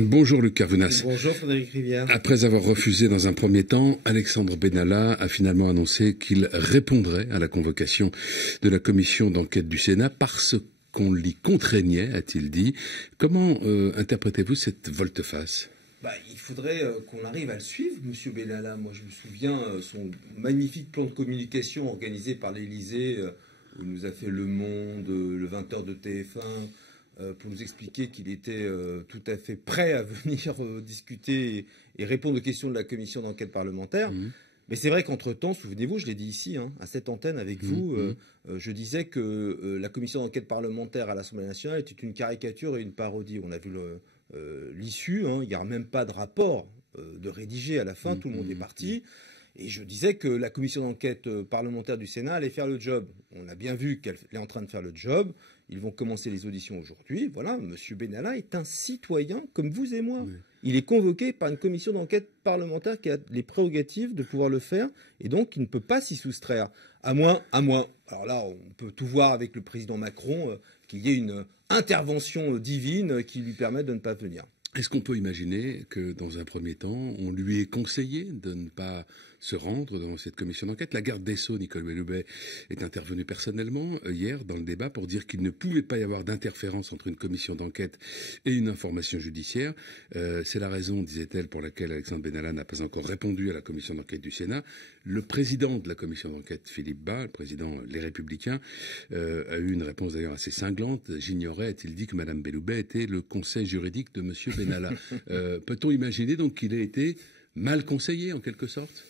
Bonjour Luc Carvounas. Bonjour Frédéric Rivière. Après avoir refusé dans un premier temps, Alexandre Benalla a finalement annoncé qu'il répondrait à la convocation de la commission d'enquête du Sénat parce qu'on l'y contraignait, a-t-il dit. Comment interprétez-vous cette volte-face ? Il faudrait qu'on arrive à le suivre, Monsieur Benalla. Moi, je me souviens son magnifique plan de communication organisé par l'Élysée, où il nous a fait Le Monde, le 20h de TF1, pour nous expliquer qu'il était tout à fait prêt à venir discuter et répondre aux questions de la commission d'enquête parlementaire. Mais c'est vrai qu'entre-temps, souvenez-vous, je l'ai dit ici, à cette antenne avec vous, je disais que la commission d'enquête parlementaire à l'Assemblée nationale était une caricature et une parodie. On a vu l'issue, il n'y a même pas de rapport de rédigé à la fin, tout le monde est parti. Et je disais que la commission d'enquête parlementaire du Sénat allait faire le job. On a bien vu qu'elle est en train de faire le job. Ils vont commencer les auditions aujourd'hui. Voilà, M. Benalla est un citoyen comme vous et moi. Oui. Il est convoqué par une commission d'enquête parlementaire qui a les prérogatives de pouvoir le faire. Et donc, il ne peut pas s'y soustraire. À moins. Alors là, on peut tout voir avec le président Macron, qu'il y ait une intervention divine qui lui permette de ne pas venir. Est-ce qu'on peut imaginer que, dans un premier temps, on lui ait conseillé de ne pas se rendre dans cette commission d'enquête? La garde des Sceaux, Nicole Belloubet, est intervenue personnellement hier dans le débat pour dire qu'il ne pouvait pas y avoir d'interférence entre une commission d'enquête et une information judiciaire. C'est la raison, disait-elle, pour laquelle Alexandre Benalla n'a pas encore répondu à la commission d'enquête du Sénat. Le président de la commission d'enquête, Philippe Bas, le président Les Républicains, a eu une réponse d'ailleurs assez cinglante. J'ignorais, a-t-il dit, que Mme Belloubet était le conseil juridique de M. Benalla. Peut-on imaginer donc qu'il ait été mal conseillé en quelque sorte?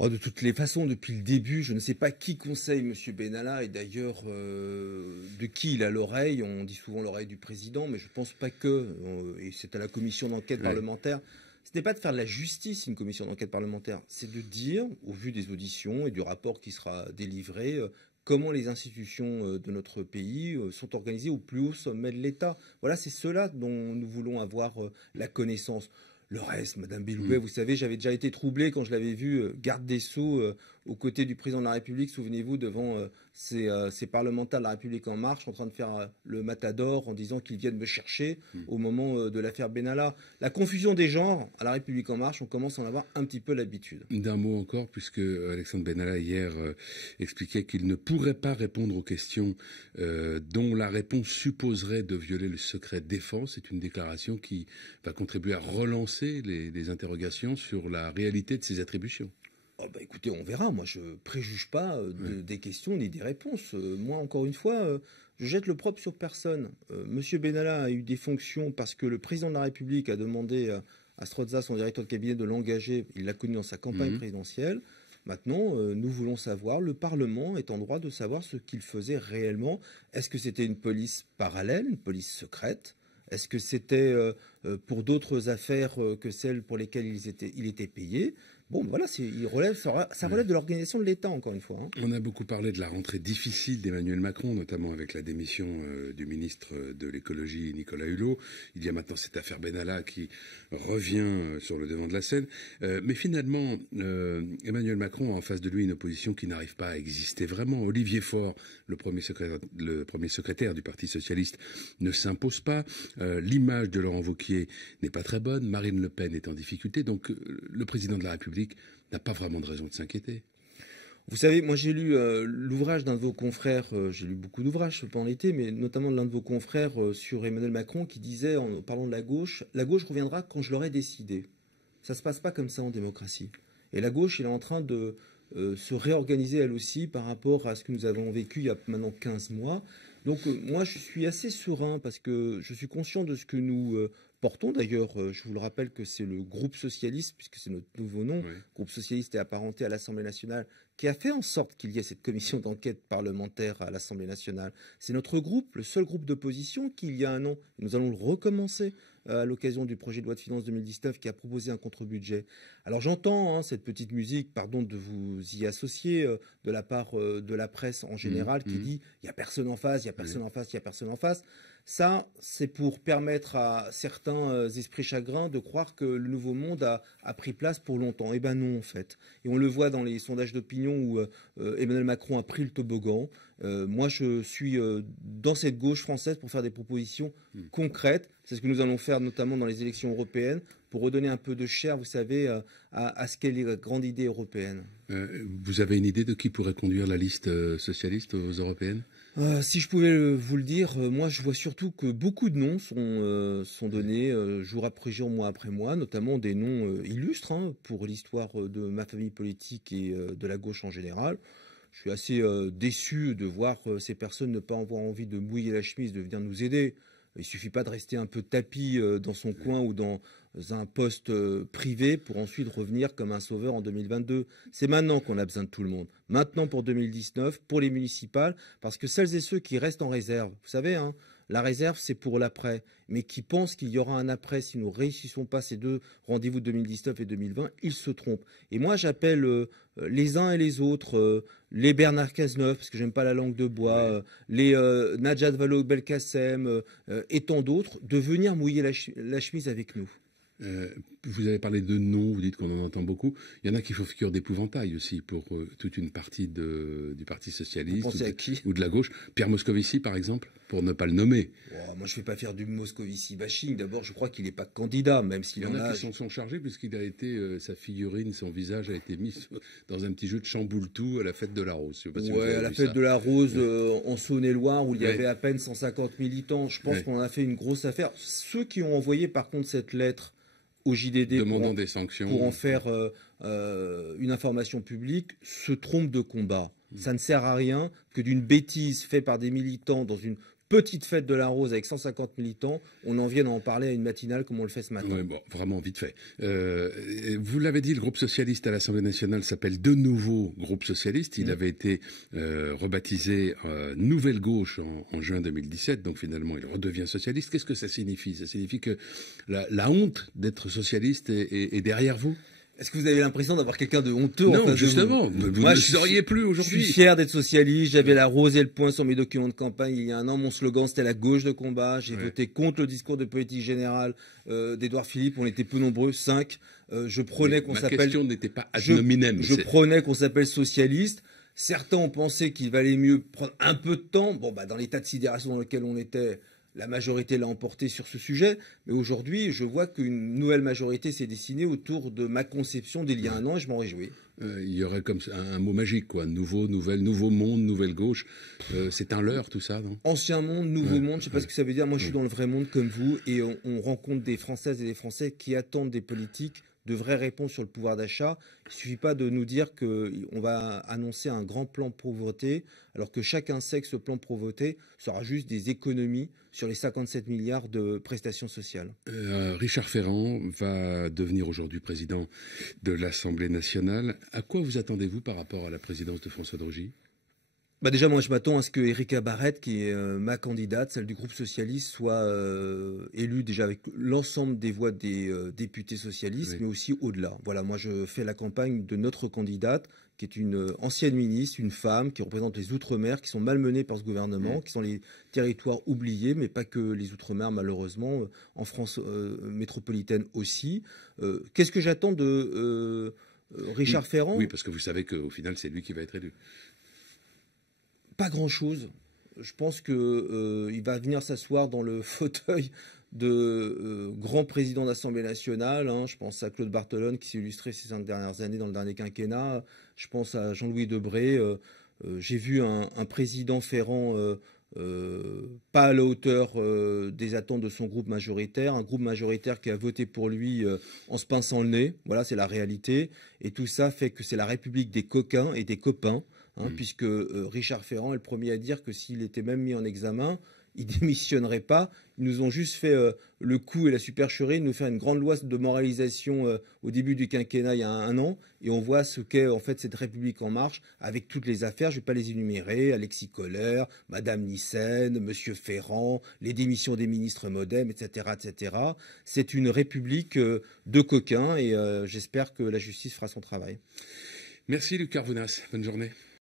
De toutes les façons, depuis le début, je ne sais pas qui conseille M. Benalla et d'ailleurs de qui il a l'oreille. On dit souvent l'oreille du président, mais je ne pense pas que, et c'est à la commission d'enquête parlementaire, ce n'est pas de faire de la justice une commission d'enquête parlementaire, c'est de dire, au vu des auditions et du rapport qui sera délivré, comment les institutions de notre pays sont organisées au plus haut sommet de l'État. Voilà, c'est cela dont nous voulons avoir la connaissance. Le reste, Madame Belloubet, vous savez, j'avais déjà été troublé quand je l'avais vue garde des Sceaux aux côtés du président de la République, souvenez-vous, devant ces parlementaires de la République En Marche, en train de faire le matador en disant qu'ils viennent me chercher au moment de l'affaire Benalla. La confusion des genres à la République En Marche, on commence à en avoir un petit peu l'habitude. D'un mot encore, puisque Alexandre Benalla hier expliquait qu'il ne pourrait pas répondre aux questions dont la réponse supposerait de violer le secret de défense. C'est une déclaration qui va contribuer à relancer les interrogations sur la réalité de ses attributions. Écoutez, on verra. Moi, je préjuge pas des questions ni des réponses. Moi, encore une fois, je jette le propre sur personne. Monsieur Benalla a eu des fonctions parce que le président de la République a demandé à Strozza, son directeur de cabinet, de l'engager. Il l'a connu dans sa campagne présidentielle. Maintenant, nous voulons savoir, le Parlement est en droit de savoir ce qu'il faisait réellement. Est-ce que c'était une police parallèle, une police secrète? Est-ce que c'était pour d'autres affaires que celles pour lesquelles il était payé? Bon, voilà, ça relève de l'organisation de l'État, encore une fois. On a beaucoup parlé de la rentrée difficile d'Emmanuel Macron, notamment avec la démission du ministre de l'écologie, Nicolas Hulot. Il y a maintenant cette affaire Benalla qui revient sur le devant de la scène. Mais finalement, Emmanuel Macron a en face de lui une opposition qui n'arrive pas à exister vraiment. Olivier Faure, le premier secrétaire du Parti socialiste, ne s'impose pas. L'image de Laurent Wauquiez n'est pas très bonne. Marine Le Pen est en difficulté. Donc le président de la République n'a pas vraiment de raison de s'inquiéter. Vous savez, moi j'ai lu l'ouvrage d'un de vos confrères, j'ai lu beaucoup d'ouvrages pendant l'été, mais notamment de l'un de vos confrères sur Emmanuel Macron qui disait, en parlant de la gauche reviendra quand je l'aurai décidé. Ça ne se passe pas comme ça en démocratie. Et la gauche, elle est en train de se réorganiser elle aussi par rapport à ce que nous avons vécu il y a maintenant 15 mois. Donc moi je suis assez serein parce que je suis conscient de ce que nous portons. D'ailleurs, je vous le rappelle que c'est le groupe socialiste, puisque c'est notre nouveau nom, groupe socialiste est apparenté à l'Assemblée nationale, qui a fait en sorte qu'il y ait cette commission d'enquête parlementaire à l'Assemblée nationale. C'est notre groupe, le seul groupe d'opposition qui, il y a un an, et nous allons le recommencer à l'occasion du projet de loi de finances 2019 qui a proposé un contre-budget. Alors j'entends cette petite musique, pardon de vous y associer, de la part de la presse en général qui dit il n'y a personne en face, il n'y a personne en face, il n'y a personne en face. Ça, c'est pour permettre à certains esprits chagrins de croire que le nouveau monde a pris place pour longtemps. Eh ben non, en fait. Et on le voit dans les sondages d'opinion où Emmanuel Macron a pris le toboggan. Moi, je suis dans cette gauche française pour faire des propositions concrètes. C'est ce que nous allons faire notamment dans les élections européennes pour redonner un peu de chair, vous savez, à ce qu'est la grande idée européenne. Vous avez une idée de qui pourrait conduire la liste socialiste aux européennes? Si je pouvais vous le dire, moi je vois surtout que beaucoup de noms sont donnés jour après jour, mois après mois, notamment des noms illustres pour l'histoire de ma famille politique et de la gauche en général. Je suis assez déçu de voir ces personnes ne pas avoir envie de mouiller la chemise, de venir nous aider. Il suffit pas de rester un peu tapis dans son coin ou dans un poste privé pour ensuite revenir comme un sauveur en 2022. C'est maintenant qu'on a besoin de tout le monde. Maintenant pour 2019, pour les municipales, parce que celles et ceux qui restent en réserve, vous savez, la réserve c'est pour l'après, mais qui pensent qu'il y aura un après si nous ne réussissons pas ces deux rendez-vous de 2019 et 2020, ils se trompent. Et moi j'appelle les uns et les autres, les Bernard Cazeneuve, parce que j'aime pas la langue de bois, les Najat Vallaud-Belkacem et tant d'autres, de venir mouiller la chemise avec nous. Vous avez parlé de noms, vous dites qu'on en entend beaucoup. Il y en a qui font figure d'épouvantail aussi pour toute une partie du Parti socialiste ou de la gauche. Pierre Moscovici, par exemple, pour ne pas le nommer. Oh, moi, je ne vais pas faire du Moscovici bashing. D'abord, je crois qu'il n'est pas candidat, même s'il en a. Il y en a qui s'en sont chargés, puisqu'il a été, sa figurine, son visage a été mis dans un petit jeu de chamboule-tout à la fête de la Rose. À la fête de la Rose en Saône-et-Loire, où il y avait à peine 150 militants. Je pense qu'on a fait une grosse affaire. Ceux qui ont envoyé, par contre, cette lettre au JDD demandant des sanctions pour en faire une information publique se trompent de combat. Ça ne sert à rien que d'une bêtise faite par des militants dans une petite fête de la Rose avec 150 militants, on en vienne à en parler à une matinale comme on le fait ce matin. Oui, bon, vraiment vite fait. Vous l'avez dit, le groupe socialiste à l'Assemblée nationale s'appelle de nouveau groupe socialiste. Il avait été rebaptisé Nouvelle Gauche en juin 2017, donc finalement il redevient socialiste. Qu'est-ce que ça signifie? Ça signifie que la honte d'être socialiste est derrière vous? Est-ce que vous avez l'impression d'avoir quelqu'un de honteux en face justement, de vous? Moi, je ne seriez plus aujourd'hui. Je suis fier d'être socialiste. J'avais la rose et le point sur mes documents de campagne il y a un an. Mon slogan, c'était la gauche de combat. J'ai voté contre le discours de politique générale d'Édouard Philippe. On était peu nombreux, 5. Je prenais qu'on s'appelle. Ma question n'était pas ad hominem. Je prenais qu'on s'appelle socialiste. Certains ont pensé qu'il valait mieux prendre un peu de temps. Bon, dans l'état de sidération dans lequel on était, la majorité l'a emporté sur ce sujet, mais aujourd'hui, je vois qu'une nouvelle majorité s'est dessinée autour de ma conception d'il y a un an et je m'en réjouis. Il y aurait comme un mot magique, quoi. Nouveau, nouvelle, nouveau monde, nouvelle gauche. C'est un leurre, tout ça, non? Ancien monde, nouveau monde, je ne sais pas ce que ça veut dire. Moi, je suis dans le vrai monde comme vous et on rencontre des Françaises et des Français qui attendent des politiques de vraies réponses sur le pouvoir d'achat. Il ne suffit pas de nous dire qu'on va annoncer un grand plan pauvreté, alors que chacun sait que ce plan pauvreté sera juste des économies sur les 57 milliards de prestations sociales. Richard Ferrand va devenir aujourd'hui président de l'Assemblée nationale. À quoi vous attendez-vous par rapport à la présidence de François de Rugy? Déjà, moi, je m'attends à ce que Erika Barrett, qui est ma candidate, celle du groupe socialiste, soit élue déjà avec l'ensemble des voix des députés socialistes, mais aussi au-delà. Voilà, moi, je fais la campagne de notre candidate, qui est une ancienne ministre, une femme, qui représente les Outre-mer, qui sont malmenés par ce gouvernement, qui sont les territoires oubliés, mais pas que les Outre-mer, malheureusement, en France métropolitaine aussi. Qu'est-ce que j'attends de Richard Ferrand? Oui, parce que vous savez qu'au final, c'est lui qui va être élu. Pas grand-chose. Je pense qu'il va venir s'asseoir dans le fauteuil de grand président d'Assemblée nationale. Je pense à Claude Barthelone qui s'est illustré ces 5 dernières années dans le dernier quinquennat. Je pense à Jean-Louis Debré. J'ai vu un président Ferrand pas à la hauteur des attentes de son groupe majoritaire. Un groupe majoritaire qui a voté pour lui en se pinçant le nez. Voilà, c'est la réalité. Et tout ça fait que c'est la République des coquins et des copains. Puisque Richard Ferrand est le premier à dire que s'il était même mis en examen, il ne démissionnerait pas. Ils nous ont juste fait le coup et la supercherie de nous faire une grande loi de moralisation au début du quinquennat il y a un an. Et on voit ce qu'est en fait cette République en marche avec toutes les affaires. Je ne vais pas les énumérer. Alexis Kohler, Madame Nyssen, Monsieur Ferrand, les démissions des ministres MoDem, etc., etc. C'est une République de coquins et j'espère que la justice fera son travail. Merci Luc Carvounas. Bonne journée.